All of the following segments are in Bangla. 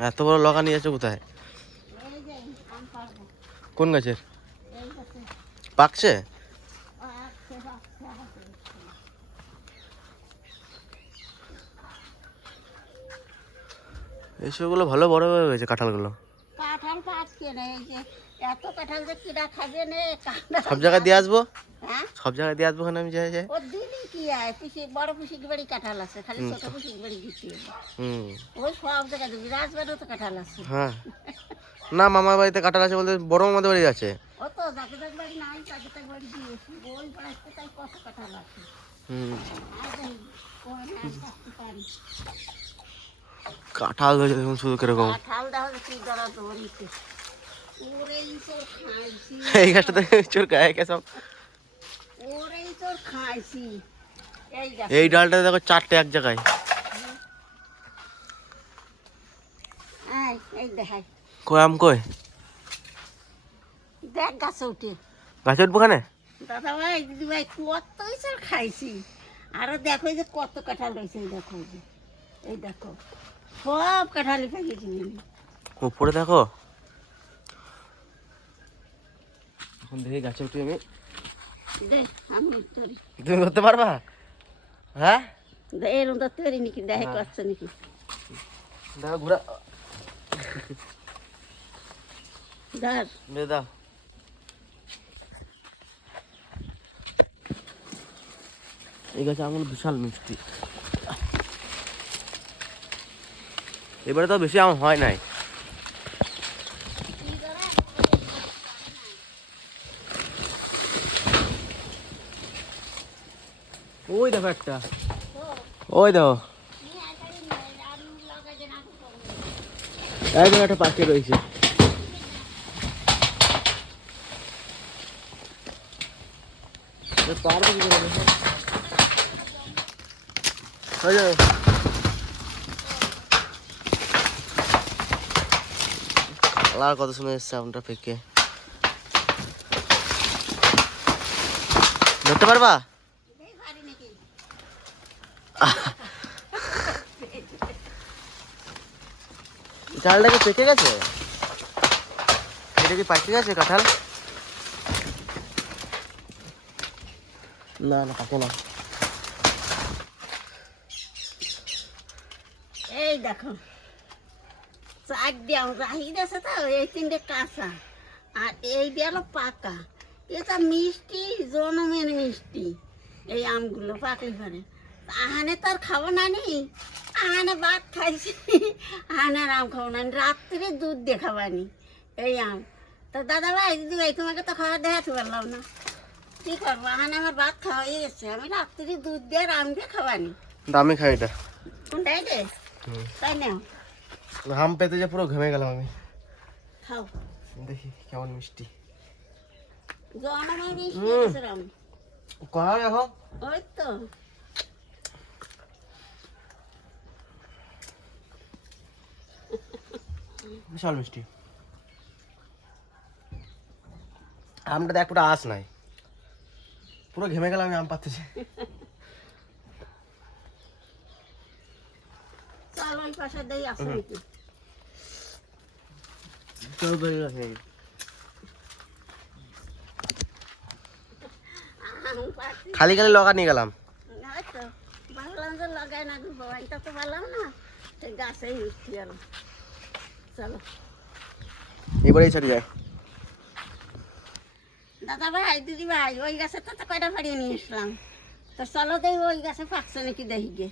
এত বড় লগা নিয়ে যাচ্ছে কোথায়? কোন গাছের? পাকছে? এইসবগুলো ভালো বড় হয়ে গেছে কাঁঠালগুলো। কাঁঠাল পাচ্ছে না এই যে এত কাঁঠাল যে কিরা খাবে নে সব জায়গায় দিয়ে আসব? হ্যাঁ? সব জায়গায় দিয়ে আসব ওখানে আমি যাই যাই কি আয় পিসি বড় পিসির বাড়ি কাঁঠাল আছে খালি ছোট পিসির বাড়ি দিতে ওই সব জায়গায় দিবি রাজবাড়িও তো কাঁঠাল আছে। হ্যাঁ। না মামার বাড়িতে কাঁঠাল আছে বলতে বড় মামাদের বাড়ি আছে। ও যাকে যাক বাড়ি নাই তাকে তাক বাড়ি দিয়েছি ওই বাড়িতে তাই কত কাঁঠাল আছে। হুম। এই ওখানে আর কাঁঠাল হয়েছে দেখুন শুধু কীরকম। কাঁঠাল দেখো কি দরা দৌড়িতে ওরেই তোর খাইছি। এই গাছটাতে চোর গায়ে কে সব? ওরেই তোর খাইছি। এই এই ডালটা দেখো চারটে এক জায়গায়। কই আম কই? দেখ গাছে উঠে। গাছে উঠবো দাদা ভাই দিদি ভাই কত খাইছি। আরও দেখো যে কত কাঁঠাল রয়েছে এই দেখো এই দেখো সব কাঁঠালি উপরে দেখো। এখন দেখি গাছে উঠি আমি। আমি তুমি ধরতে পারবা? হ্যাঁ? এরম তো তোরি নাকি দেখে করছে নাকি। দেখো ঘুরা। দাও। এই গাছে আমগুলো বিশাল মিষ্টি। এবারে তো বেশি আম হয় নাই। দেখো একটা। ওই দেখো। একদম একটা পাখি রয়েছে। পারবে কি যাবে। কালার কত সুন্দর এসছে আমটা পেকে ধরতে পারবা? চালটা কি পেকে গেছে? এটা কি পাকে গেছে, কাঁঠাল? না না পাকে না। এই দেখো, চার দিয়ে রাহিদ আছে তো, এই তিনটে কাঁচা, আর এই দিয়ে হলো পাকা। এটা মিষ্টি, জনমের মিষ্টি, এই আমগুলো পাকলে পরে আহানে আর খাব না নি? আহানে ভাত খাইছি। আহানে আর আম খাব না রাত্রে দুধ দিয়ে খাবানি এই আম। তো দাদা ভাই দিদি ভাই তোমাকে তো খাবার দেখাতে পারলাম না। কি করব? আহানে আমার ভাত খাওয়া হয়ে গেছে আমি রাত্রে দুধ দিয়ে আর আম দিয়ে খাবানি দামি খাই এটা। কোনটাই রে তাই না হাম পেতে যে পুরো ঘেমে গেলাম আমি। খাও। দেখি কেমন মিষ্টি। জনমের মিষ্টি হুম। গেছিলাম কয়া দেখো ওই তো। বিশাল মিষ্টি। আমটা দেখ পুরো আস নাই। পুরো ঘেমে গেলাম আমি আম পাচ্ছি। খালি খালি লগা নিয়ে গেলাম। ওই তো ভাবলাম যে লাগাই না দিব তো ভাবলাম না। সেই গাছেই মিষ্টি গেল চলো। এবারেই ছাড়ি যায়। দাদা ভাই দিদি ভাই ওই গাছে তো তো কয়টা ফাড়িয়ে নিয়ে আসলাম তো চলো দেই ওই গাছে পাকছে নাকি দেখি গে।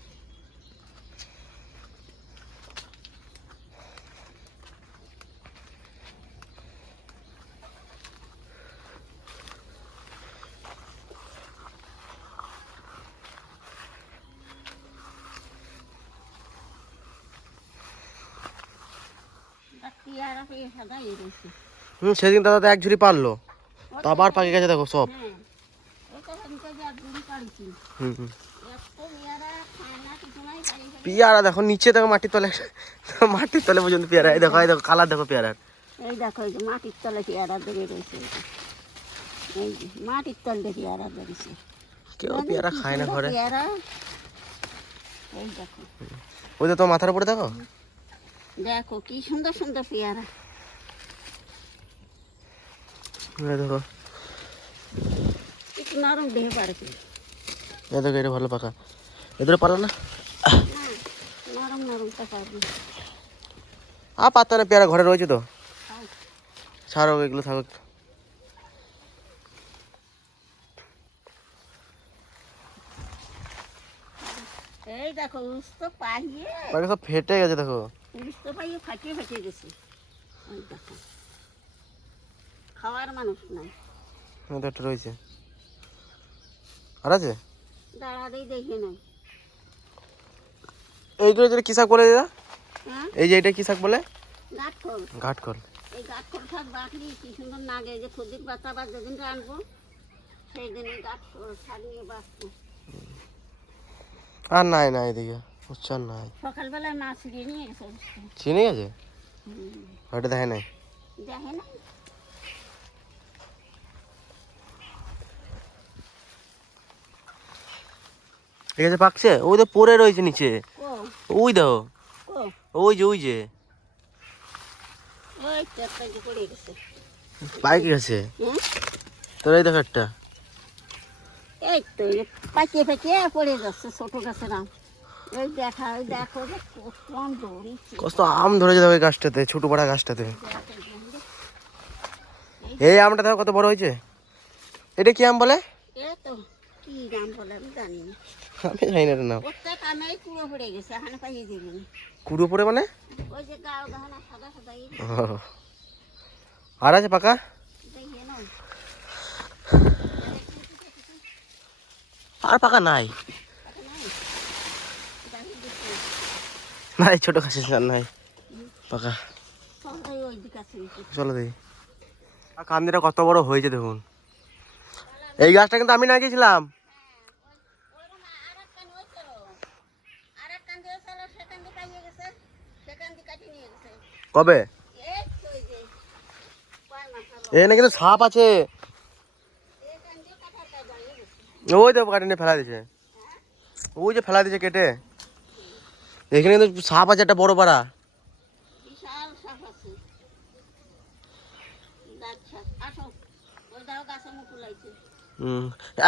হুম সেদিন দাদা তো এক ঝুড়ি পারল। তো আবার পাকে গেছে দেখো সব। হুম হুম। পেয়ারা দেখো নিচে দেখো মাটির তলে মাটির তলে পর্যন্ত পেয়ারা। এই দেখো এই দেখো কালার দেখো পেয়ারার। এই দেখো এই যে মাটির তলে পেয়ারা ধরে রয়েছে। এই যে। এই যে মাটির তলে পেয়ারা ধরেছে কেউ পেয়ারা খায় না ঘরে। পেয়ারা। এই দেখো। ওই তো তোমার মাথার উপরে দেখো? দেখো কি সুন্দর সুন্দর পেয়ারা। দেখো। একটু নরম দেহে পারে এই দেখো এটা ভালো পাকা। এদের পারো না? না নরম নরমটা পারবে আ পাতা না পেয়ারা ঘরে রয়েছে তো? ছাড়ো এগুলো থাকুক। এই দেখো উস্তো পাইয়ে পাকা সব ফেটে গেছে দেখো। উস্তো পাইয়ে ফাটিয়ে ফাটিয়ে গেছে। ওই দেখো। খাওয়ার মানুষ নাই। তো একটা রয়েছে। আর আছে? দাঁড়াতেই দেখে নাই। এইগুলো যেটা কি শাক বলে দাদা? হ্যাঁ? এই যে এটা কি শাক বলে? গাঠল ঘাটকল এই গাঠল শাক বাকলি কি সুন্দর নাগে যে খুদির পাতা বা যেদিন রানবো সেই দিন শাক নিয়ে বাঁচবো। আর নাই নাই এদিকে। আর নাই। সকালবেলা না নিয়ে গেছে? ওটা দেখে নাই? দেখে না ঠিক আছে পাকছে? ওই তো পড়ে রয়েছে নিচে। ওই দেখো ওই যে ওই যে। পাইক গেছে। তোর এই দেখো একটা। এই তো পাকিয়ে পাকিয়ে পড়ে যাচ্ছে ছোট গাছের আম। ওই দেখা ওই দেখো যে কম দৌড়িচ্ছে কত আম ধরেছে দেখো গাছটাতে ছোট পাড়া গাছটাতে। এই আমটা দেখো কত বড় হয়েছে। এটা কি আম বলে? এ তো কি নাম বলে আমি জানি না। আমি জানি না নাম। প্রত্যেক আমে কুড়ো পড়ে গেছে এখানে পাইয়ে দিলেন কুড়ো পড়ে মানে? ওই যে গাও গাহনা সাদা সাদা আর আছে পাকা? আর পাকা নাই দেখি দেখি নাই ছোট গাছ আর নাই। পাকা। চলো দেখি। কান্দিটা কত বড় হয়েছে দেখুন। এই গাছটা কিন্তু আমি লাগিয়েছিলাম। ওরকম আর এক কান ওই চলো আর এক কান দিয়ে চলো সেখান দিয়ে পাইয়ে গেছে সেখান দিয়ে কাটিয়ে নিয়ে গেছে কবে? এখানে কিন্তু সাপ আছে। ওই তো কাটে নিয়ে ফেলা দিয়েছে। ওই যে ফেলা দিয়েছে কেটে। এখানে কিন্তু সাপ আছে একটা বড় পাড়া।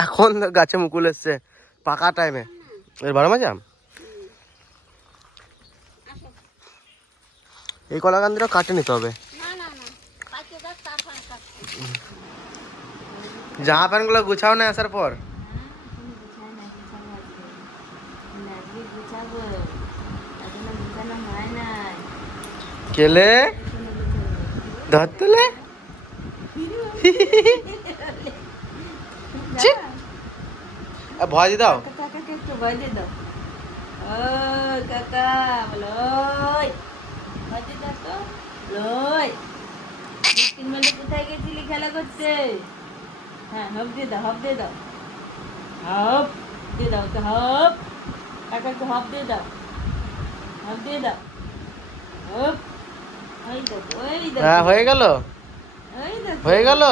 এখন গাছে মুকুল এসছে পাকা টাইমে এর বারো মাঝে এই কলা কান্দিটা কাটে নিতে হবে। জামা প্যান্টগুলো গুছাও না আসার পর। কেলে ধরতলে ছি! আ, ভয় দিয়ে দাও কাকাকে একটু ভয় দিয়ে দাও ও কাকা বলো ওই ভয় দিয়ে দাও তো লই তিন মিনিট কোথায় গেছিলি খেলা করতে হ্যাঁ হপ দিয়ে দাও হপ দিয়ে দাও হপ দিয়ে দাও তো হপ কাকাকে হপ দিয়ে দাও হপ দিয়ে দাও হপ ওই দেখো ওই হ্যাঁ হয়ে গেল? হয়ে গেল?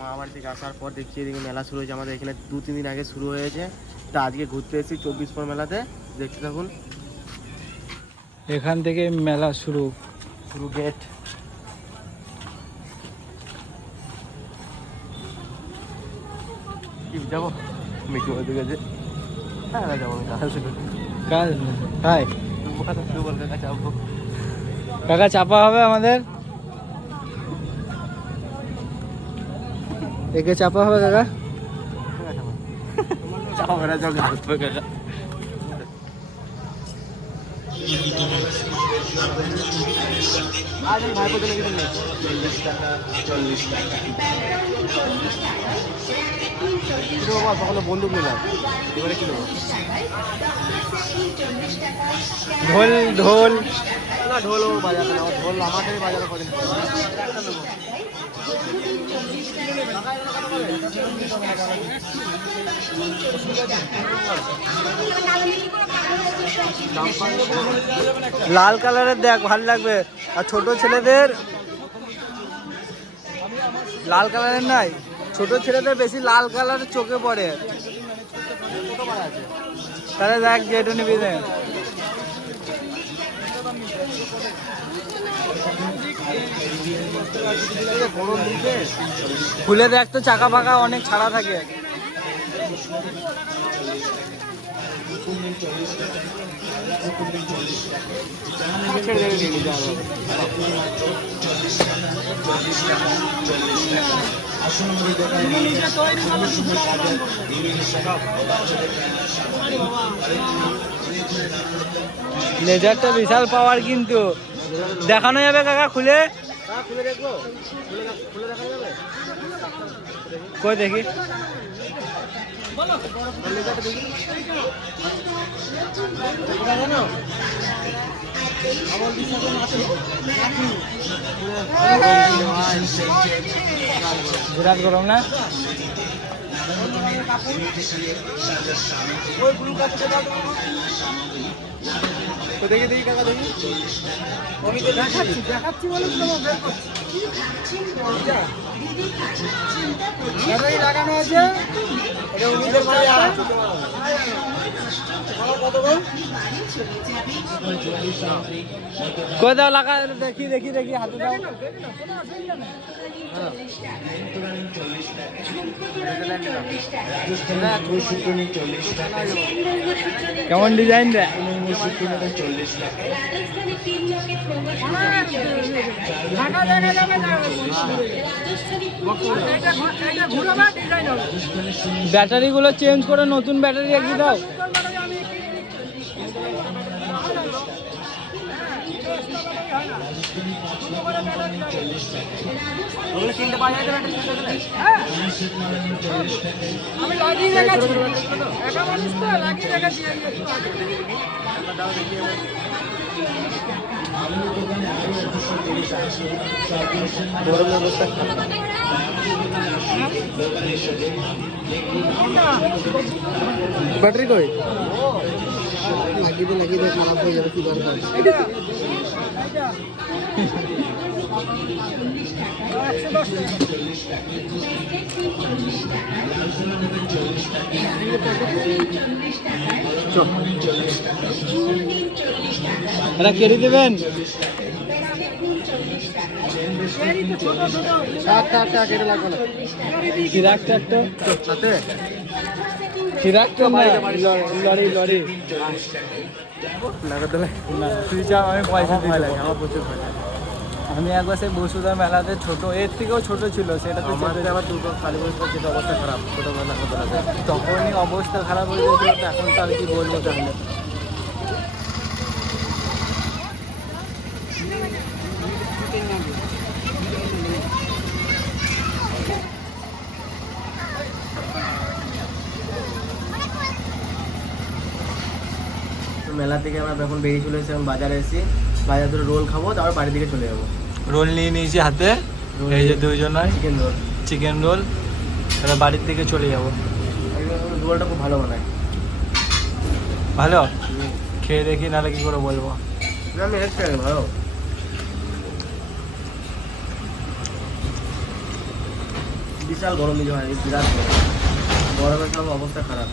মা বাড়ি থেকে আসার পর দেখছি এদিকে মেলা শুরু হয়েছে। আমাদের এখানে দু তিন দিন আগে শুরু হয়েছে। তা আজকে ঘুরতে এসেছি চব্বিশ পর মেলাতে। দেখতে থাকুন। এখান থেকে মেলা শুরু। পুরো গেট যাব? মিকি মধ্যে হাই কাকা চাপা হবে আমাদের একে চাপা হবে কাকা কিছু নেই চল্লিশ টাকা চল্লিশ টাকা সকালে বন্দুক নিলাম। এবারে কি নেব ঢোল ঢোল। না ঢোল বাজাতে না ঢোল আমাদের বাজারে কদিন লাল কালারের দেখ ভালো লাগবে। আর ছোট ছেলেদের লাল কালারের নাই? ছোট ছেলেদের বেশি লাল কালারের চোখে পড়ে। তাহলে দেখ যেটু নিবি খুলে দেখ তো, চাকা ফাঁকা, অনেক ছাড়া থাকে। লেজারটা বিশাল পাওয়ার কিন্তু। দেখানো যাবে কাকা খুলে? খুলে দেখব? খুলে দেখা যাবে? কই দেখি লেজারটা দেখি কোথায় জানো আমার বিশ্বাস আছে বিরাট গরম না? ওই ব্লু কাপড়টা দাও তো দেখি দেখি কাকা দেখি। তো দেখাচ্ছি দেখাচ্ছি বলে তো তোমার বের করছি ব্যাটারি লাগানো আছে। এটা উনিশের বাড়ি আর কই দাও লাগা দেখি দেখি দেখি হাতে দাও। কেমন ডিজাইন রে? ব্যাটারি গুলো চেঞ্জ করে নতুন ব্যাটারি একটু দাও। ওগুলো কিনতে পাওয়া যায় ব্যাটারি শেষ গেলে? আমি লাগিয়ে রেখেছি। একা মানুষ তো লাগিয়ে রেখেছি। ব্যাটারি কই? লাগিয়ে লাগিয়ে খারাপ হয়ে যাবে কি দরকার দশ টাকা এটা কেটে দেবেন তো তো লরি লরি তুই যা আমি পয়সা দিয়ে লাগে আমার প্রচুর ভয় আমি একবার সেই বসুধা মেলাতে ছোট এর থেকেও ছোট ছিল সেটাতে আমাদের আবার দুটো কালী পুজোর যেটা অবস্থা খারাপ ছোটোবেলা তখনই অবস্থা খারাপ হয়ে গেছিল এখন তো আর কি বলব তাহলে? মেলা থেকে আমরা এখন বেরিয়ে চলে এসেছি এখন বাজারে এসেছি। বাজার ধরে রোল খাব তারপর বাড়ির দিকে চলে যাব। রোল নিয়ে নিয়েছি হাতে এই যে দুইজনাই। চিকেন রোল চিকেন রোল এবার বাড়ির দিকে চলে যাব। রোলটা খুব ভালো বানায়। ভালো? খেয়ে দেখি নাহলে কি করে বলব। আমি ভালো। বিশাল গরম দিতে হয় বিরাট গরম। গরমের সব অবস্থা খারাপ।